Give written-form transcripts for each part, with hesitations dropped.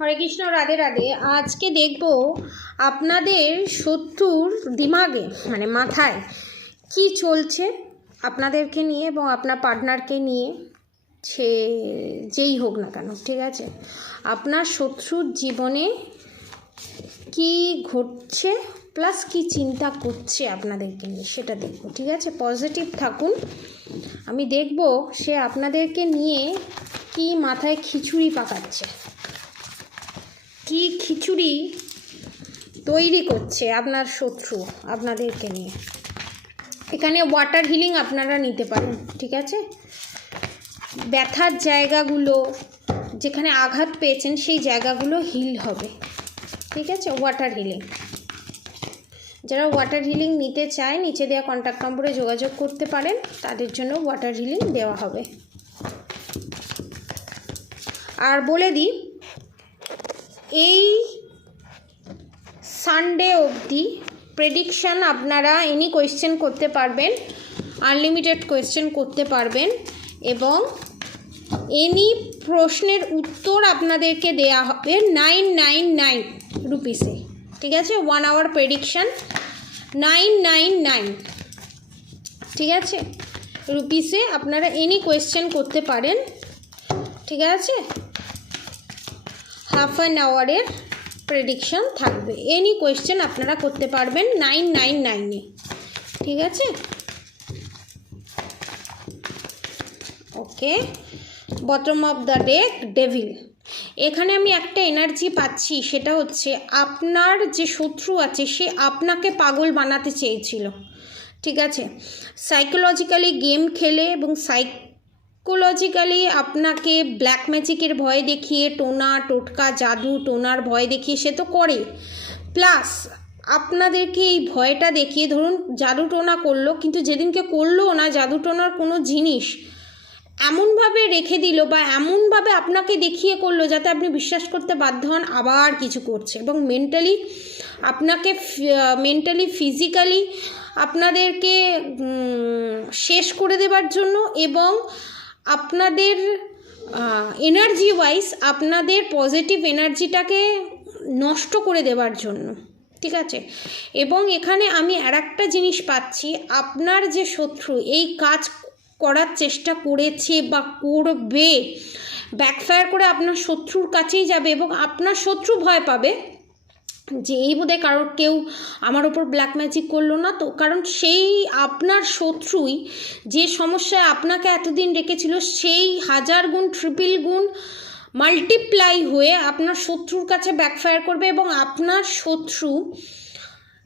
হরে কৃষ্ণ, রাধে রাধে। আজকে দেখব আপনাদের শত্রুর দিমাগে মানে মাথায় কি চলছে আপনাদেরকে নিয়ে এবং আপনার পার্টনারকে নিয়ে, সে যেই হোক না কেন, ঠিক আছে? আপনার শত্রুর জীবনে কি ঘটছে প্লাস কি চিন্তা করছে আপনাদেরকে নিয়ে সেটা দেখব, ঠিক আছে? পজিটিভ থাকুন। আমি দেখব সে আপনাদেরকে নিয়ে কি মাথায় খিচুড়ি পাকাচ্ছে, কি খিচুড়ি তৈরি করছে আপনার শত্রু আপনাদেরকে নিয়ে। এখানে ওয়াটার হিলিং আপনারা নিতে পারেন, ঠিক আছে? ব্যথার জায়গাগুলো, যেখানে আঘাত পেয়েছেন সেই জায়গাগুলো হিল হবে, ঠিক আছে? ওয়াটার হিলিং, যারা ওয়াটার হিলিং নিতে চায় নিচে দেওয়া কন্ট্যাক্ট নম্বরে যোগাযোগ করতে পারেন, তাদের জন্য ওয়াটার হিলিং দেওয়া হবে। আর বলে দিই, এই সানডে অবধি প্রেডিকশান আপনারা এনি কোয়েশ্চেন করতে পারবেন, আনলিমিটেড কোয়েশ্চেন করতে পারবেন এবং এনি প্রশ্নের উত্তর আপনাদেরকে দেয়া হবে 999 রুপিসে, ঠিক আছে? 1 আওয়ার প্রেডিকশান 999, ঠিক আছে? রুপিসে আপনারা এনি কোয়েশ্চেন করতে পারেন, ঠিক আছে? হাফ অ্যান আওয়ারের প্রেডিকশান থাকবে, এনি কোয়েশ্চেন আপনারা করতে পারবেন 999-এ, ঠিক আছে? Okay. Bottom of the deck devil. এখানে আমি একটা এনার্জি পাচ্ছি, সেটা হচ্ছে আপনার যে শত্রু আছে সে আপনাকে পাগল বানাতে চেয়েছিল, ঠিক আছে? সাইকোলজিক্যালি গেম খেলে এবং সাইকোলজিক্যালি আপনাকে ব্ল্যাক ম্যাজিকের ভয় দেখিয়ে, টোনা টোটকা জাদু টোনার ভয় দেখিয়ে সে তো করে, প্লাস আপনাদেরকে এই ভয়টা দেখিয়ে, ধরুন জাদু টোনা করলো, কিন্তু যেদিনকে করলো না জাদু টোনার কোনো জিনিস এমনভাবে রেখে দিল বা এমনভাবে আপনাকে দেখিয়ে করলো যাতে আপনি বিশ্বাস করতে বাধ্য হন আবার কিছু করছে, এবং মেন্টালি ফিজিক্যালি আপনাদেরকে শেষ করে দেবার জন্য এবং আপনাদের এনার্জি ওয়াইজ আপনাদের পজিটিভ এনার্জিটাকে নষ্ট করে দেবার জন্য, ঠিক আছে? এবং এখানে আমি আর একটা জিনিস পাচ্ছি, আপনার যে শত্রু এই কাজ করার চেষ্টা করেছে বা করবে, ব্যাকফায়ার করে আপনার শত্রুর কাছেই যাবে এবং আপনার শত্রু ভয় পাবে যে এই বোধহয় কেউ আমার ওপর ব্ল্যাক ম্যাজিক করলো না তো, কারণ সেই আপনার শত্রুই যে সমস্যায় আপনাকে এতদিন রেখেছিল সেই 1000 গুণ ট্রিপল গুণ মাল্টিপ্লাই হয়ে আপনার শত্রুর কাছে ব্যাকফায়ার করবে এবং আপনার শত্রু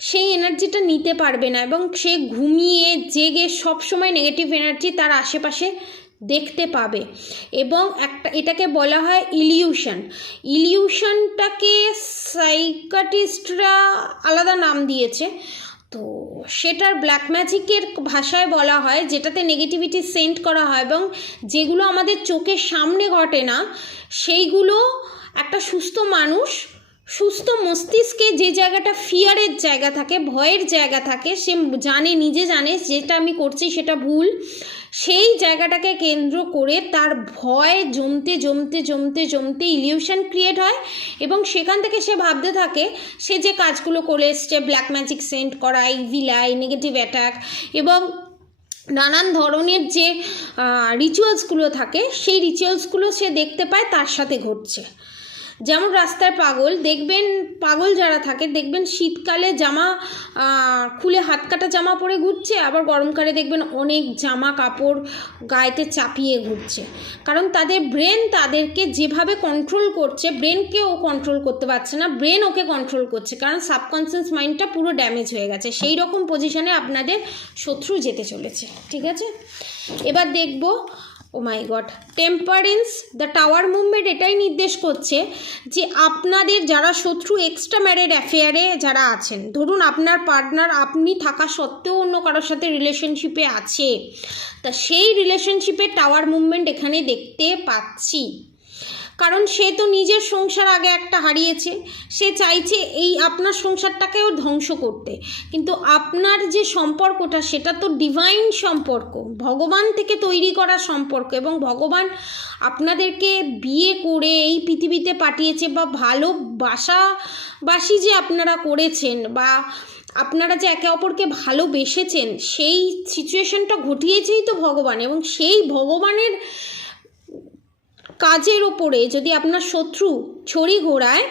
সেই এনার্জিটা নিতে পারবে না এবং সে ঘুমিয়ে জেগে সবসময় নেগেটিভ এনার্জি তার আশেপাশে দেখতে পাবে। এবং এটাকে বলা হয় ইলিউশনটাকে সাইকাটিস্টরা আলাদা নাম দিয়েছে, তো সেটার ব্ল্যাক ম্যাজিকের ভাষায় বলা হয় যেটাতে নেগেটিভিটি সেন্ড করা হয় এবং যেগুলো আমাদের চোখের সামনে ঘটে না সেইগুলো একটা সুস্থ মানুষ, সুস্থ মস্তিষ্কে যে জায়গাটা ফিয়ারের জায়গা থাকে, ভয়ের জায়গা থাকে, সে নিজে জানে যেটা আমি করছি সেটা ভুল, সেই জায়গাটাকে কেন্দ্র করে তার ভয় জমতে জমতে জমতে জমতে ইলিউশন ক্রিয়েট হয় এবং সেখান থেকে সে ভাবতে থাকে সে যে কাজগুলো করে এসছে, ব্ল্যাক ম্যাজিক সেন্ড করা, ইভিল আই, নেগেটিভ অ্যাটাক এবং নানান ধরনের যে রিচুয়ালসগুলো থাকে সেই রিচুয়ালসগুলো সে দেখতে পায় তার সাথে ঘটছে। যেমন রাস্তায় পাগল যারা থাকে দেখবেন শীতকালে জামা খুলে হাত কাটা জামা পরে ঘুরছে, আবার গরমকালে দেখবেন অনেক জামা কাপড় গায়েতে চাপিয়ে ঘুরছে, কারণ তাদের ব্রেন তাদেরকে যেভাবে কন্ট্রোল করছে, ব্রেনকে ও কন্ট্রোল করতে পারছে না, ব্রেন ওকে কন্ট্রোল করছে, কারণ সাবকনসিয়াস মাইন্ডটা পুরো ড্যামেজ হয়ে গেছে। সেই রকম পজিশনে আপনাদের শত্রু যেতে চলেছে, ঠিক আছে? এবার দেখব, oh my God, temperance the tower movement এটাই নির্দেশ করছে যে আপনাদের যারা শত্রু এক্সট্রা ম্যারিড অ্যাফেয়ারে যারা আছেন, ধরুন আপনার পার্টনার আপনি থাকা সত্ত্বেও অন্য কারোর সাথে রিলেশনশিপে আছে, তা সেই রিলেশনশিপে টাওয়ার মুভমেন্ট এখানে দেখতে পাচ্ছি, কারণ সে তো নিজের সংসার আগে একটা হারিয়েছে, সে চাইছে এই আপনার সংসারটাকেও ধ্বংস করতে। কিন্তু আপনার যে সম্পর্কটা সেটা তো ডিভাইন সম্পর্ক, ভগবান থেকে তৈরি করা সম্পর্ক, এবং ভগবান আপনাদেরকে বিয়ে করে এই পৃথিবীতে পাঠিয়েছে, বা ভালোবাসি যে আপনারা করেছেন, বা আপনারা যে একে অপরকে ভালোবেসেছেন, সেই সিচুয়েশনটা ঘটিয়েছেই তো ভগবান। এবং সেই ভগবানের কাজের ওপরে যদি আপনার শত্রু ছড়ি ঘোরায়,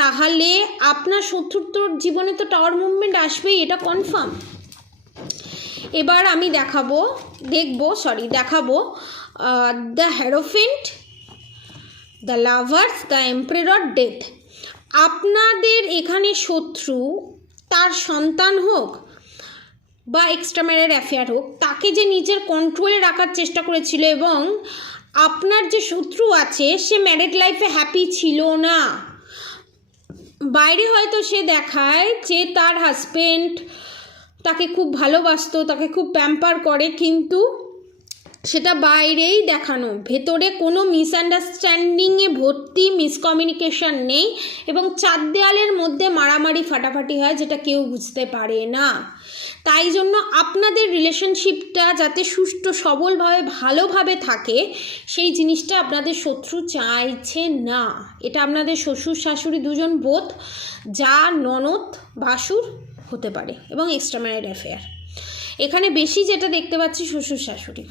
তাহলে আপনার শত্রুর জীবনে তো টাওয়ার মুভমেন্ট আসবেই, এটা কনফার্ম। এবার আমি দেখাবো the hierophant, the lovers, the emperor, death. আপনাদের এখানে শত্রু, তার সন্তান হোক বা এক্সট্রাম্যারিটাল অ্যাফেয়ার হোক, তাকে যে নিজের কন্ট্রোলে রাখার চেষ্টা করেছিল, এবং আপনার যে শত্রু আছে সে ম্যারিড লাইফে হ্যাপি ছিল না। বাইরে হয়তো সে দেখায় যে তার হাজব্যান্ড তাকে খুব ভালোবাসতো, তাকে খুব প্যাম্পার করে, কিন্তু সেটা বাইরেই দেখানো, ভেতরে কোনো মিসআন্ডারস্ট্যান্ডিংয়ে ভর্তি, মিসকমিউনিকেশন নেই, এবং চার দেওয়ালের মধ্যে মারামারি ফাটাফাটি হয়, যেটা কেউ বুঝতে পারে না। তাই জন্য আপনাদের রিলেশনশিপটা যাতে সুষ্ঠু সবলভাবে ভালোভাবে থাকে, সেই জিনিসটা আপনাদের শত্রু চাইছে না। এটা আপনাদের শ্বশুর শাশুড়ি দুজন বোধ, যা ননদ ভাসুর হতে পারে, এবং এক্সট্রাম্যারিটাল অ্যাফেয়ার। এখানে বেশি যেটা দেখতে পাচ্ছি শ্বশুর শাশুড়ি।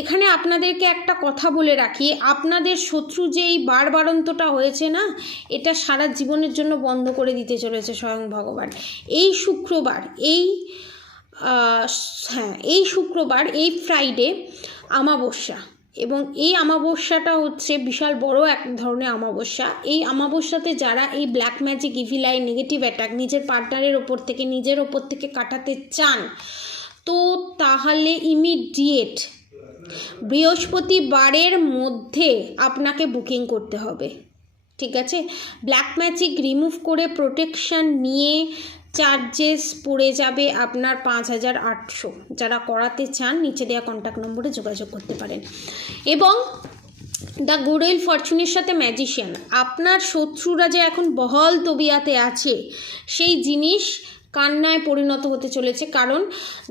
এখানে আপনাদেরকে একটা কথা বলে রাখি, আপনাদের শত্রু যে এই বাড়বাড়ন্তটা হয়েছে না, এটা সারা জীবনের জন্য বন্ধ করে দিতে চলেছে স্বয়ং ভগবান। এই শুক্রবার, এই ফ্রাইডে অমাবস্যা, এবং এই অমাবস্যাটা হচ্ছে বিশাল বড় এক ধরনের অমাবস্যা। এই অমাবস্যাতে যারা এই black magic, evil I, negative attack নিজের পার্টনারের ওপর থেকে, নিজের ওপর থেকে কাটাতে চান, তো তাহলে ইমিডিয়েট বৃহস্পতিবারের মধ্যে আপনাকে বুকিং করতে হবে, ঠিক আছে? ব্ল্যাক ম্যাজিক রিমুভ করে প্রোটেকশান নিয়ে চার্জেস পড়ে যাবে আপনার 5800। যারা করাতে চান নিচে দেওয়া কন্ট্যাক্ট নম্বরে যোগাযোগ করতে পারেন। এবং দ্য গুড উইল ফরচুনের সাথে ম্যাজিশিয়ান, আপনার শত্রুরা যে এখন বহল তবিয়াতে আছে, সেই জিনিস কান্নায় পরিণত হতে চলেছে, কারণ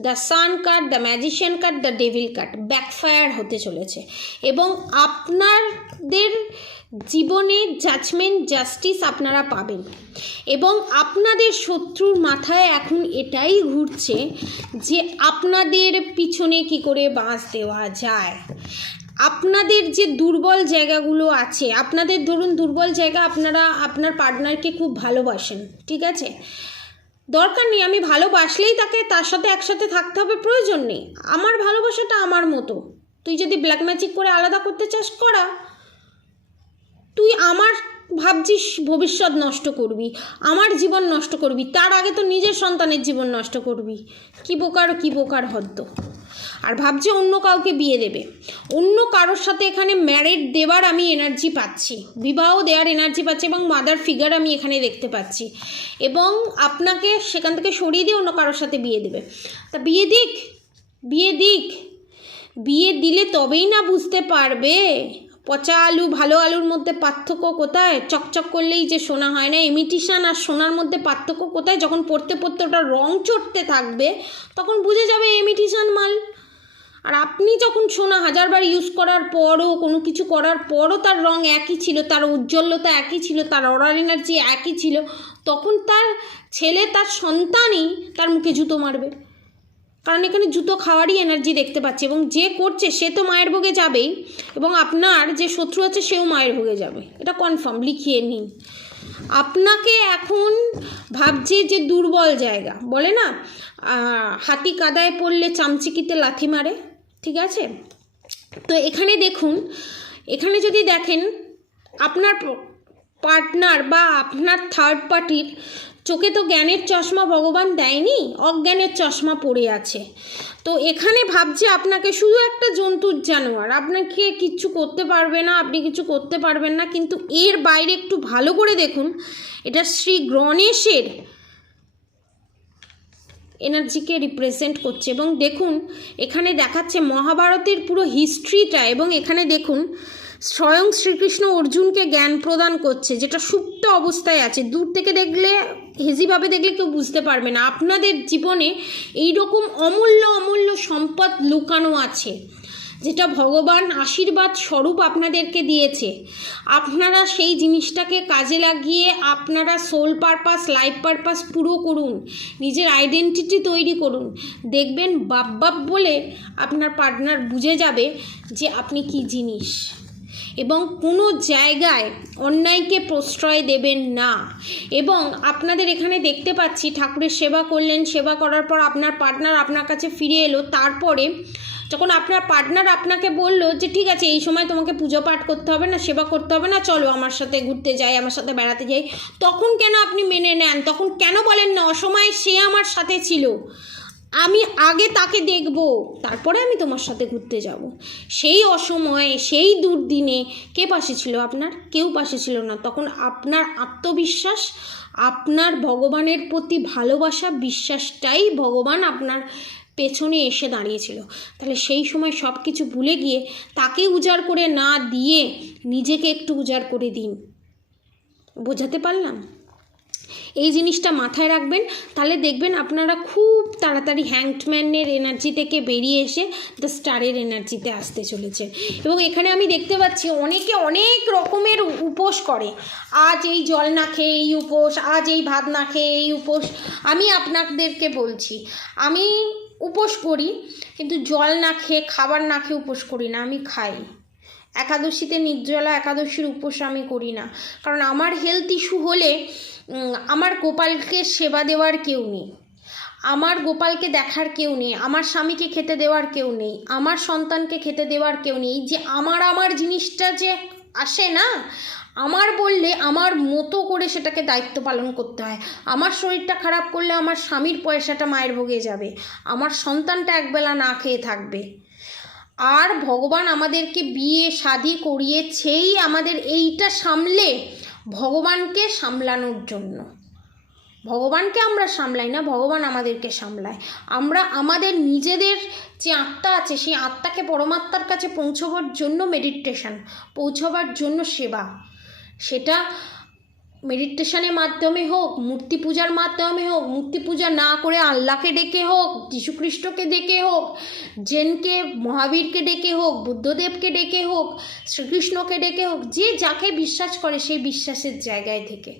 the sun card, the magician card, the devil card backfire হতে চলেছে, এবং আপনাদের জীবনে জাজমেন্ট, জাস্টিস আপনারা পাবেন। এবং আপনাদের শত্রুর মাথায় এখন এটাই ঘুরছে যে আপনাদের পিছনে কি করে বাঁশ দেওয়া যায়। আপনাদের যে দুর্বল জায়গাগুলো আছে, আপনাদের ধরুন দুর্বল জায়গা, আপনারা আপনার পার্টনারকে খুব ভালোবাসেন, ঠিক আছে, দরকার নেই আমি ভালোবাসলেই তার সাথে একসাথে থাকতে হবে, প্রয়োজন নেই। আমার ভালোবাসাটা আমার মতো, তুই যদি ব্ল্যাক ম্যাজিক করে আলাদা করতে চাস করা, তুই আমার ভাবছিস ভবিষ্যৎ নষ্ট করবি, আমার জীবন নষ্ট করবি, তার আগে তো নিজের সন্তানের জীবন নষ্ট করবি। কি বোকার হদ্দ। আর ভাবছে অন্য কাউকে বিয়ে দেবে, অন্য কারোর সাথে এখানে ম্যারেড দেওয়ার আমি এনার্জি পাচ্ছি, বিবাহ দেওয়ার এনার্জি পাচ্ছি, এবং মাদার ফিগার আমি এখানে দেখতে পাচ্ছি, এবং আপনাকে সেখান থেকে সরিয়ে দিয়ে অন্য কারোর সাথে বিয়ে দেবে। তা বিয়ে দিলে তবেই না বুঝতে পারবে পচা আলু ভালো আলুর মধ্যে পার্থক্য কোথায়। চকচক করলেই যে সোনা হয় না, ইমিটেশন আর সোনার মধ্যে পার্থক্য কোথায়। যখন পড়তে ওটা রং চড়তে থাকবে, তখন বুঝে যাবে ইমিটেশন মাল। আর আপনি যখন সোনা 1000বার ইউজ করার পরও, কোনো কিছু করার পরও তার রং একই ছিল, তার উজ্জ্বলতা একই ছিল, তার অরাল এনার্জি একই ছিল, তখন তার ছেলে, তার সন্তানই তার মুখে জুতো মারবে। কারণ এখানে জুতো খাওয়ারই এনার্জি দেখতে পাচ্ছি, এবং যে করছে সে তো মায়ের ভোগে যাবেই, এবং আপনার যে শত্রু আছে সেও মায়ের ভোগে যাবে, এটা কনফার্ম, লিখিয়ে নিন। আপনাকে এখন ভাবছে যে দুর্বল জায়গা, বলে না হাতি কাদায় পড়লে চামচিকিতে লাথি মারে, ঠিক আছে? তো এখানে দেখুন, এখানে যদি দেখেন আপনার পার্টনার বা আপনার থার্ড পার্টির চোখে তো জ্ঞানের চশমা ভগবান দেয়নি, অজ্ঞানের চশমা পড়ে আছে। তো এখানে ভাবছে আপনাকে শুধু একটা জন্তুর জানোয়ার, আপনাকে কিচ্ছু করতে পারবে না, আপনি কিছু করতে পারবেন না। কিন্তু এর বাইরে একটু ভালো করে দেখুন, এটা শ্রী গণেশের এনার্জিকে রিপ্রেজেন্ট করছে। এবং দেখুন এখানে দেখাচ্ছে মহাভারতের পুরো হিস্ট্রিটা, এবং এখানে দেখুন স্বয়ং শ্রীকৃষ্ণ অর্জুনকে জ্ঞান প্রদান করছে, যেটা সুপ্ত অবস্থায় আছে। দূর থেকে দেখলে, হেজিভাবে দেখলে কেউ বুঝতে পারবে না। আপনাদের জীবনে এইরকম অমূল্য অমূল্য সম্পদ লুকানো আছে, যেটা ভগবান আশীর্বাদ স্বরূপ আপনাদেরকে দিয়েছে। আপনারা সেই জিনিসটাকে কাজে লাগিয়ে আপনারা সোল পারপাস, লাইফ পারপাস পুরো করুন, নিজের আইডেন্টিটি তৈরি করুন। দেখবেন বাপ বাপ বলে আপনার পার্টনার বুঝে যাবে যে আপনি কি জিনিস। এবং কোনো জায়গায় অন্যায়কে প্রশ্রয় দেবেন না। এবং আপনাদের এখানে দেখতে পাচ্ছি ঠাকুরের সেবা করলেন, সেবা করার পর আপনার পার্টনার আপনার কাছে ফিরে এলো। তারপরে যখন আপনার পার্টনার আপনাকে বলল যে ঠিক আছে এই সময় তোমাকে পুজো পাঠ করতে হবে না, সেবা করতে হবে না, চলো আমার সাথে ঘুরতে যাই, আমার সাথে বেড়াতে যাই, তখন কেন আপনি মেনে নেন? তখন কেন বলেন না অসময়ে সে আমার সাথে ছিল, আমি আগে তাকে দেখব, তারপরে আমি তোমার সাথে ঘুরতে যাব? সেই অসময়ে, সেই দুর্দিনে কে পাশে ছিল আপনার? কেউ পাশে ছিল না। তখন আপনার আত্মবিশ্বাস, আপনার ভগবানের প্রতি ভালোবাসা, বিশ্বাসটাই ভগবান আপনার পেছনে এসে দাঁড়িয়েছিল। তাহলে সেই সময় সব কিছু ভুলে গিয়ে তাকে উজাড় করে না দিয়ে নিজেকে একটু উজাড় করে দিন। বোঝাতে পারলাম? এই জিনিসটা মাথায় রাখবেন, তাহলে দেখবেন আপনারা খুব তাড়াতাড়ি হ্যাংডম্যানের এনার্জি থেকে বেরিয়ে এসে দ্য স্টারের এনার্জিতে আসতে চলেছে। এবং এখানে আমি দেখতে পাচ্ছি অনেকে অনেক রকমের উপোস করে। আজ এই জল না খেয়ে এই উপোস, আজ এই ভাত না খেয়ে এই উপোস। আমি আপনাদেরকে বলছি, আমি উপোস করি, কিন্তু জল না খেয়ে, খাবার না খেয়ে উপোস করি না, আমি খাই। একাদশীতে নির্জলা একাদশীর উপোস আমি করি না, কারণ আমার হেলথ ইস্যু হলে আমার গোপালকে সেবা দেওয়ার কেউ নেই, আমার গোপালকে দেখার কেউ নেই, আমার স্বামীকে খেতে দেওয়ার কেউ নেই, আমার সন্তানকে খেতে দেওয়ার কেউ নেই। এই যে আমার জিনিসটা যে আসে না, আমার বললে আমার মতো করে সেটাকে দায়িত্ব পালন করতে হয়। আমার শরীরটা খারাপ করলে আমার স্বামীর পয়সাটা মায়ের ভোগে যাবে, আমার সন্তানটা একবেলা না খেয়ে থাকবে। আর ভগবান আমাদেরকে বিয়ে শাদি করিয়েছেই আমাদের এইটা সামলে ভগবানকে সামলানোর জন্য। ভগবানকে আমরা সামলাই না, ভগবান আমাদেরকে সামলায়। আমরা আমাদের নিজেদের যে আত্মা আছে, সেই আত্মাকে পরমাত্মার কাছে পৌঁছবার জন্য মেডিটেশন, পৌঁছবার জন্য সেবা, সেটা মেডিটেশনের মাধ্যমে হোক, মূর্তি পূজার মাধ্যমে হোক, মূর্তি পূজা না করে আল্লাহকে ডেকে হোক, যীশুখ্রিস্টকে ডেকে হোক, জেনকে, মহাবীরকে ডেকে হোক, বুদ্ধদেবকে ডেকে হোক, শ্রীকৃষ্ণকে ডেকে হোক, যে যাকে বিশ্বাস করে সেই বিশ্বাসের জায়গায় থেকে।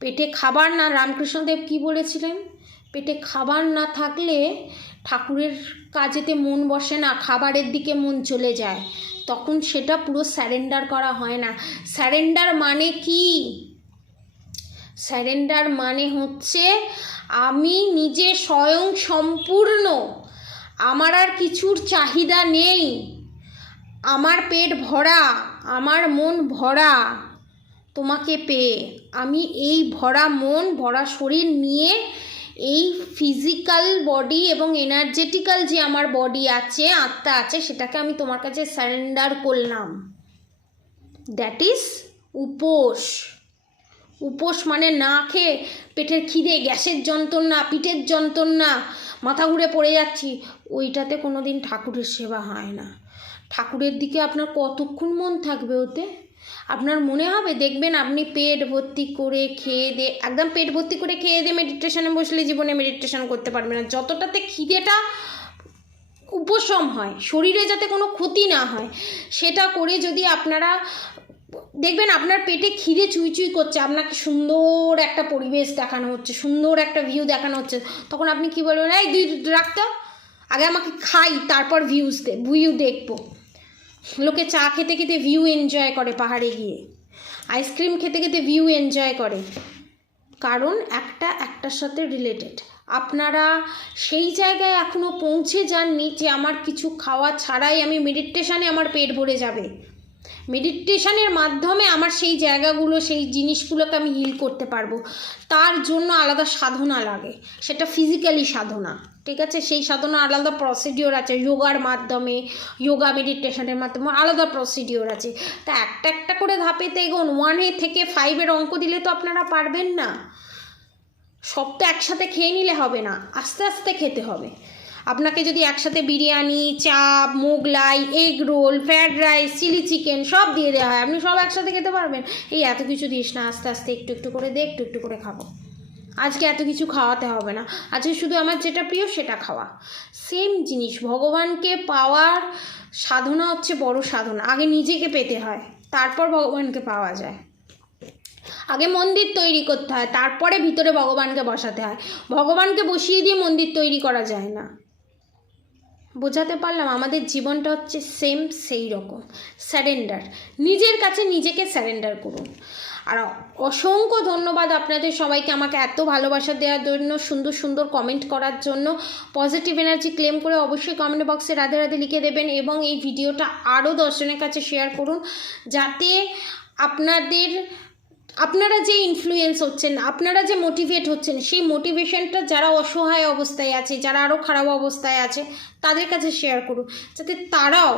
পেটে খাবার না, রামকৃষ্ণদেব কি বলেছিলেন? পেটে খাবার না থাকলে ঠাকুরের কাজেতে মন বসে না, খাবারের দিকে মন চলে যায়, তখন সেটা পুরো স্যারেন্ডার করা হয় না। স্যারেন্ডার মানে কি? স্যারেন্ডার মানে হচ্ছে আমি নিজে স্বয়ং সম্পূর্ণ, আমার আর কিছুর চাহিদা নেই, আমার পেট ভরা, আমার মন ভরা তোমাকে পেয়ে। আমি এই ভরা মন, ভরা শরীর নিয়ে এই ফিজিক্যাল বডি এবং এনার্জেটিক্যাল যে আমার বডি আছে, আত্মা আছে, সেটাকে আমি তোমার কাছে সারেন্ডার করলাম। দ্যাট ইজ উপোস। উপোস মানে না খেয়ে পেটের খিদে, গ্যাসের যন্ত্রণা, পিঠের যন্ত্রণা, মাথা ঘুরে পড়ে যাচ্ছি, ওইটাতে কোনো দিন ঠাকুরের সেবা হয় না। ঠাকুরের দিকে আপনার কতক্ষণ মন থাকবে ওতে? আপনার মনে হবে, দেখবেন আপনি পেট ভর্তি করে খেয়ে দিয়ে, একদম পেট ভর্তি করে খেয়ে দিয়ে মেডিটেশনে বসলে জীবনে মেডিটেশন করতে পারবে না। যতটাতে খিদেটা উপশম হয়, শরীরে যাতে কোনো ক্ষতি না হয়, সেটা করে যদি আপনারা দেখবেন আপনার পেটে খিদে চুই চুই করছে, আপনাকে সুন্দর একটা পরিবেশ দেখানো হচ্ছে, সুন্দর একটা ভিউ দেখানো হচ্ছে, তখন আপনি কি বলবেন? এই দুই রাখতো, আগে আমাকে খাই, তারপর ভিউ দেখবো। লোকে চা খেতে খেতে ভিউ এনজয় করে, পাহাড়ে গিয়ে আইসক্রিম খেতে খেতে ভিউ এনজয় করে, কারণ একটার সাথে রিলেটেড। আপনারা সেই জায়গায় এখনও পৌঁছে যাননি যে আমার কিছু খাওয়া ছাড়াই আমি মেডিটেশানে আমার পেট ভরে যাবে। মেডিটেশনের মাধ্যমে আমার সেই জায়গাগুলো, সেই জিনিসগুলোকে আমি হিল করতে পারবো। তার জন্য আলাদা সাধনা লাগে, সেটা ফিজিক্যালি সাধনা, ঠিক আছে? সেই সাধনা আলাদা প্রসিডিওর আছে, যোগার মাধ্যমে, যোগা মেডিটেশনের মাধ্যমে আলাদা প্রসিডিওর আছে। তা একটা করে ধাপেতে এগোন। 1 থেকে 5 অঙ্ক দিলে তো আপনারা পারবেন না, সব তো একসাথে খেয়ে নিলে হবে না, আস্তে আস্তে খেতে হবে। আপনাকে যদি একসাথে biryani, chaap, Mughlai, egg roll, fried rice, chilli chicken সব দিয়ে দেওয়া হয়, আপনি সব একসাথে খেতে পারবেন? এই এত কিছু দিস না, আস্তে আস্তে একটু একটু করে দে, একটু একটু করে খাবো। আজকে এত কিছু খাওয়াতে হবে না, আজকে শুধু আমার যেটা প্রিয় সেটা খাওয়া। সেম জিনিস, ভগবানকে পাওয়ার সাধনা হচ্ছে বড় সাধনা। আগে নিজেকে পেতে হয়, তারপর ভগবানকে পাওয়া যায়। আগে মন্দির তৈরি করতে হয়, তারপরে ভিতরে ভগবানকে বসাতে হয়। ভগবানকে বসিয়ে দিয়ে মন্দির তৈরি করা যায় না। বোঝাতে পারলাম? আমাদের জীবনটা হচ্ছে সেম সেই রকম। স্যারেন্ডার, নিজের কাছে নিজেকে স্যারেন্ডার করুন। আর অসংখ্য ধন্যবাদ আপনাদের সবাইকে আমাকে এত ভালোবাসা দেওয়ার জন্য, সুন্দর সুন্দর কমেন্ট করার জন্য। পজিটিভ এনার্জি ক্লেম করে অবশ্যই কমেন্ট বক্সে রাধে রাধে লিখে দেবেন এবং এই ভিডিওটা আরও 10 জনের কাছে শেয়ার করুন, যাতে আপনারা যে ইনফ্লুয়েন্স হচ্ছেন, আপনারা যে মোটিভেট হচ্ছেন, সেই মোটিভেশনটা যারা অসহায় অবস্থায় আছে, যারা আরও খারাপ অবস্থায় আছে, তাদের কাছে শেয়ার করুন, যাতে তারাও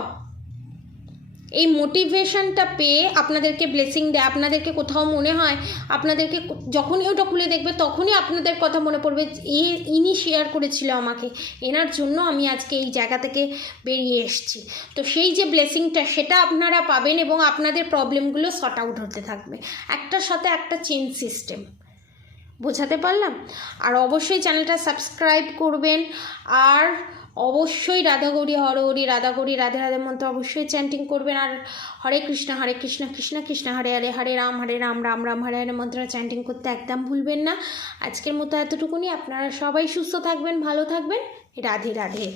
এই মোটিভেশনটা পেয়ে আপনাদেরকে ব্লেসিং দেয়। আপনাদেরকে কোথাও মনে হয়, আপনাদেরকে যখনই ওটা খুলে দেখবে তখনই আপনাদের কথা মনে পড়বে, ইনি শেয়ার করেছিল আমাকে, এনার জন্য আমি আজকে এই জায়গা থেকে বেরিয়ে এসেছি। তো সেই যে ব্লেসিংটা, সেটা আপনারা পাবেন এবং আপনাদের প্রবলেমগুলো সর্ট আউট হতে থাকবে, একটার সাথে একটা চেইন সিস্টেম। বোঝাতে পারলাম? আর অবশ্যই চ্যানেলটা সাবস্ক্রাইব করবেন, আর অবশ্যই রাধাগৌরী হরহরি, রাধাগৌরী রাধে রাধে মন্ত্র অবশ্যই চ্যান্টিং করবেন। আর হরে কৃষ্ণ কৃষ্ণ কৃষ্ণ হরে হরে, হরে রাম রাম রাম হরে হরে মন্ত্র চ্যান্টিং করতে একদম ভুলবেন না। আজকের মতো এতটুকুনি। আপনারা সবাই সুস্থ থাকবেন, ভালো থাকবেন। রাধে রাধে।